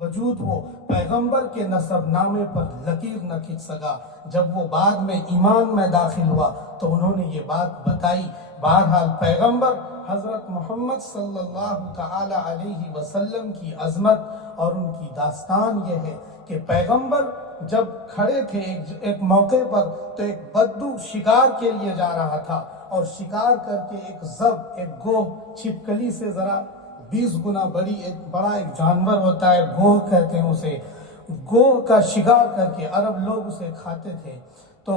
وجود وہ پیغمبر کے نسب نامے پر لکیر نہ کھینچ سکا۔ جب وہ بعد میں ایمان میں داخل ہوا تو انہوں نے یہ بات بتائی۔ بہرحال پیغمبر حضرت محمد صلی اللہ تعالی علیہ وسلم کی عظمت اور ان کی داستان یہ ہے کہ پیغمبر جب کھڑے تھے ایک موقع پر تو ایک بدو شکار کے لیے جا رہا تھا، اور شکار کر کے ایک گوہ، چھپکلی سے ذرا 20 گنا بڑا ایک جانور ہوتا ہے، گوہ کہتے ہیں اسے، گوہ کا شکار کر کے عرب لوگ اسے کھاتے تھے۔ تو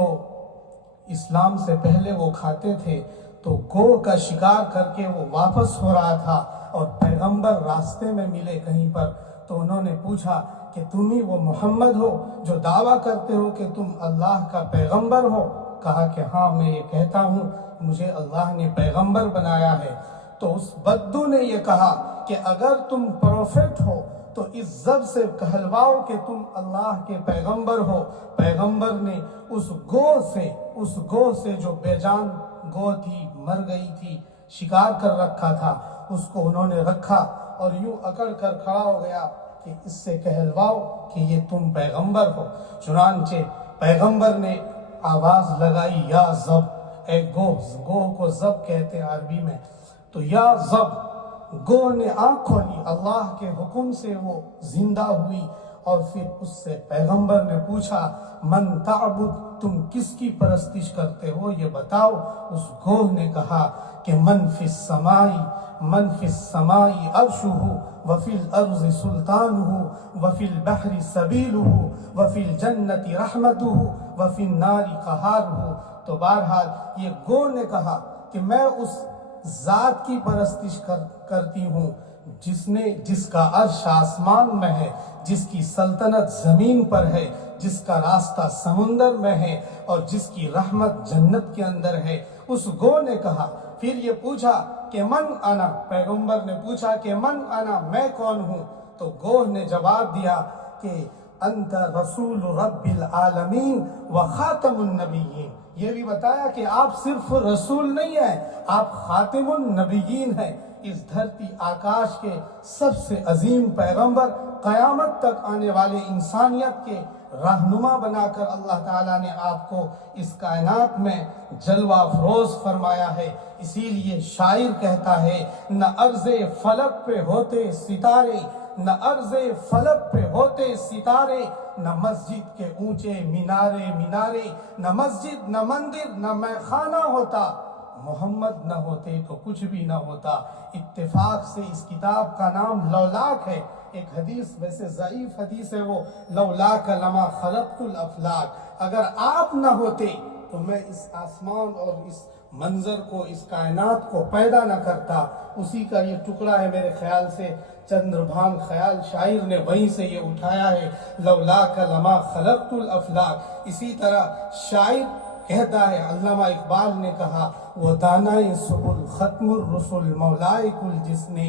اسلام سے پہلے وہ کھاتے تھے، تو گوہ کا شکار کر کے وہ واپس ہو رہا تھا اور پیغمبر راستے میں ملے کہیں پر، تو انہوں نے پوچھا کہ تم ہی وہ محمد ہو جو دعویٰ کرتے ہو کہ تم اللہ کا پیغمبر ہو؟ کہا کہ ہاں میں یہ کہتا ہوں، مجھے اللہ نے پیغمبر بنایا ہے۔ تو اس بدو نے یہ کہا کہ اگر تم پروفیٹ ہو تو اس زب سے کہلواؤ کہ تم اللہ کے پیغمبر ہو۔ پیغمبر نے اس گوہ سے جو بے جان گوہ تھی، مر گئی تھی، شکار کر رکھا تھا، اس کو انہوں نے رکھا اور یوں اکڑ کر کھڑا ہو گیا کہ اس سے کہلواؤ کہ یہ تم پیغمبر ہو۔ چنانچہ پیغمبر نے آواز لگائی، یا زب، اے گوہ کو زب کہتے ہیں عربی میں، تو یا زب، گوہ نے آنکھ کھولی، اللہ کے حکم سے وہ زندہ ہوئی، اور پھر اس سے پیغمبر نے پوچھا من تعبد، تم کس کی پرستش کرتے ہو یہ بتاؤ۔ اس گوہ نے کہا کہ من فی السماء عرشہ وفی الارض سلطانہ وفی البحر سبیلہ وفی الجنت رحمتہ وفی النار قہارہ۔ تو بہرحال یہ گوہ نے کہا کہ میں اس ذات کی پرستش کرتی ہوں جس کا عرش آسمان میں ہے، جس کی سلطنت زمین پر ہے، جس کا راستہ سمندر میں ہے، اور جس کی رحمت جنت کے اندر ہے۔ اس گوہ نے کہا، پھر یہ پوچھا کہ من انا، پیغمبر نے پوچھا کہ من انا، میں کون ہوں؟ تو گوہ نے جواب دیا کہ انت رسول رب العالمین و خاتم النبیین۔ یہ بھی بتایا کہ آپ صرف رسول نہیں ہیں، آپ خاتم النبیین ہیں، اس دھرتی آکاش کے سب سے عظیم پیغمبر، قیامت تک آنے والے انسانیت کے رہنما بنا کر اللہ تعالیٰ نے آپ کو اس کائنات میں جلوہ افروز فرمایا ہے۔ اسی لیے شاعر کہتا ہے، نہ عرض فلک پہ ہوتے ستارے، نہ عرض فلک پہ ہوتے ستارے، نہ مسجد کے اونچے مینارے، نہ مسجد نہ مندر نہ میخانہ ہوتا، محمد نہ ہوتے تو کچھ بھی نہ ہوتا۔ اتفاق سے اس کتاب کا نام لولاک ہے۔ ایک حدیث، ویسے ضعیف حدیث ہے وہ، لولاک لما خلقت الافلاک، اگر آپ نہ ہوتے تو میں اس آسمان اور اس منظر کو، اس کائنات کو پیدا نہ کرتا۔ اسی کا یہ ٹکڑا ہے میرے خیال سے، چندربھان خیال شاعر نے وہیں سے یہ اٹھایا ہے، لولاک لما خلقت الافلاک۔ اسی طرح شاعر کہتا ہے، علامہ اقبال نے کہا، وہ دانائے سبل ختم الرسل مولائے کل، جس نے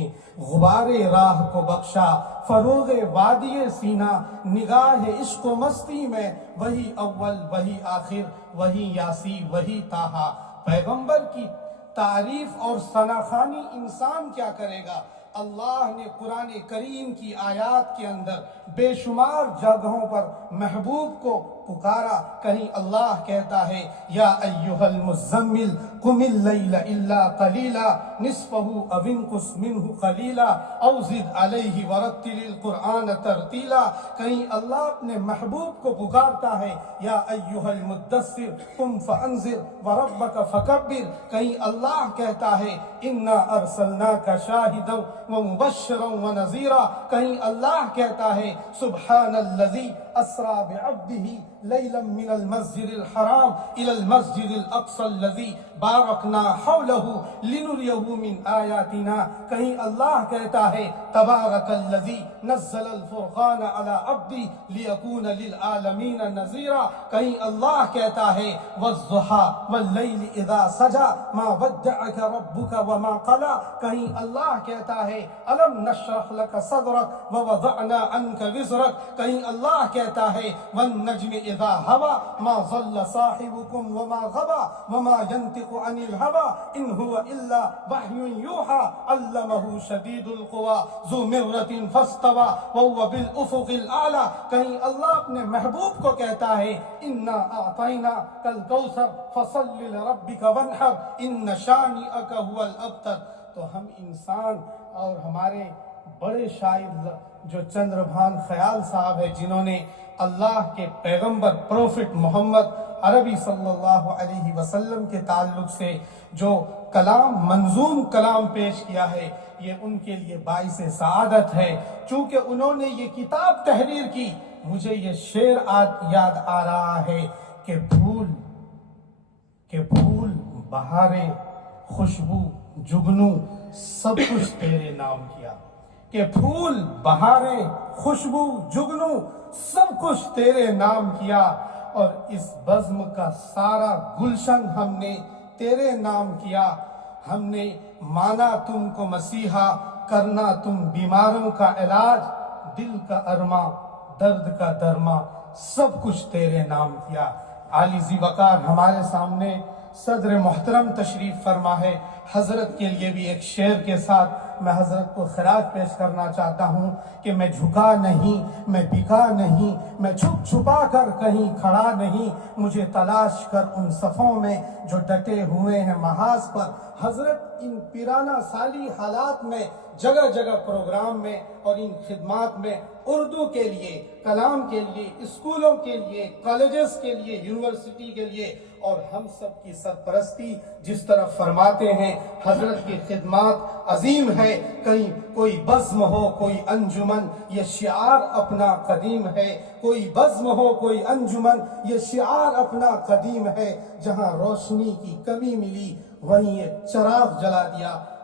غبار راہ کو بخشا فروغ وادی سینہ، نگاہ عشق و مستی میں وہی اول وہی آخر وہی یاسی وہی تاہا۔ پیغمبر کی تعریف اور ثناخوانی انسان کیا کرے گا؟ اللہ نے قرآن کریم کی آیات کے اندر بے شمار جگہوں پر محبوب کو پکارا۔ کہیں اللہ کہتا ہے، یا ایہا المزمل قم اللیل الا قلیلا نصفہ او انقص منہ قلیلا او زد علیہ ورتل القرآن ترتیلا۔ کہیں اللہ اپنے محبوب کو پکارتا ہے، یا ایہا المدثر قم فانذر وربک فکبر۔ کہیں اللہ کہتا ہے، انا ارسلناک شاہدا ومبشرا ونذیرا۔ کہیں اللہ کہتا ہے، سبحان الذی اسری بعبدہ لیلا من المسجد الحرام الى المسجد الاقصى الذی بارکنا حولہ لنریہ من آیاتنا۔ کہیں اللہ کہتا ہے، تبارک الذی نزل الفرقان علی عبدہ لیکون للعالمین نذیرا۔ کہیں اللہ کہتا ہے، والضحی واللیل اذا سجی ما ودعک ربک وما قلی۔ کہیں اللہ کہتا ہے، الم نشرح لک صدرک ووضعنا عنک وزرک۔ کہیں اللہ کہتا ہے، والنجم اذا هوى ما ضل صاحبكم وما غوى وما ينطق عن الهوى ان هو الا وحي يوحى علمه شدید القوى ذو مرة فاستوى وهو بالافق الاعلى. کہیں اللہ اپنے محبوب کو کہتا ہے انا اعطیناک الکوثر فصل لربک وانحر ان شانئک هو الابتر. تو ہم انسان اور ہمارے بڑے شاعر جو چندربھان خیال صاحب ہے، جنہوں نے اللہ کے پیغمبر پروفٹ محمد عربی صلی اللہ علیہ وسلم کے تعلق سے جو کلام منظوم کلام پیش کیا ہے، یہ ان کے لیے باعث سعادت ہے. چونکہ انہوں نے یہ کتاب تحریر کی، مجھے یہ شعر یاد آ رہا ہے کہ پھول بہاریں خوشبو جگنو سب کچھ تیرے نام کیا. کہ پھول بہاریں خوشبو جگنو سب کچھ تیرے نام کیا، اور اس بزم کا سارا گلشن ہم نے تیرے نام کیا. ہم نے مانا تم کو مسیحا، کرنا تم بیماروں کا علاج، دل کا ارما درد کا درما سب کچھ تیرے نام کیا. عالی ذی وقار ہمارے سامنے صدر محترم تشریف فرما ہے. حضرت کے لیے بھی ایک شعر کے ساتھ میں حضرت کو خراج پیش کرنا چاہتا ہوں کہ میں جھکا نہیں، میں بکا نہیں، میں چھپ چھپا کر کہیں کھڑا نہیں، مجھے تلاش کر ان صفوں میں جو ڈٹے ہوئے ہیں محاذ پر. حضرت ان پیرانہ سالی حالات میں جگہ جگہ پروگرام میں اور ان خدمات میں اردو کے لیے، کلام کے لیے، اسکولوں کے لیے، کالجز کے لیے، یونیورسٹی کے لیے اور ہم سب کی سرپرستی جس طرح فرماتے ہیں. حضرت کی خدمات عظیم ہے. کہیں کوئی بزم ہو کوئی انجمن، یہ شعار اپنا قدیم ہے. کوئی بزم ہو کوئی انجمن، یہ شعار اپنا قدیم ہے. جہاں روشنی کی کمی ملی وہیں ایک چراغ جلا دیا.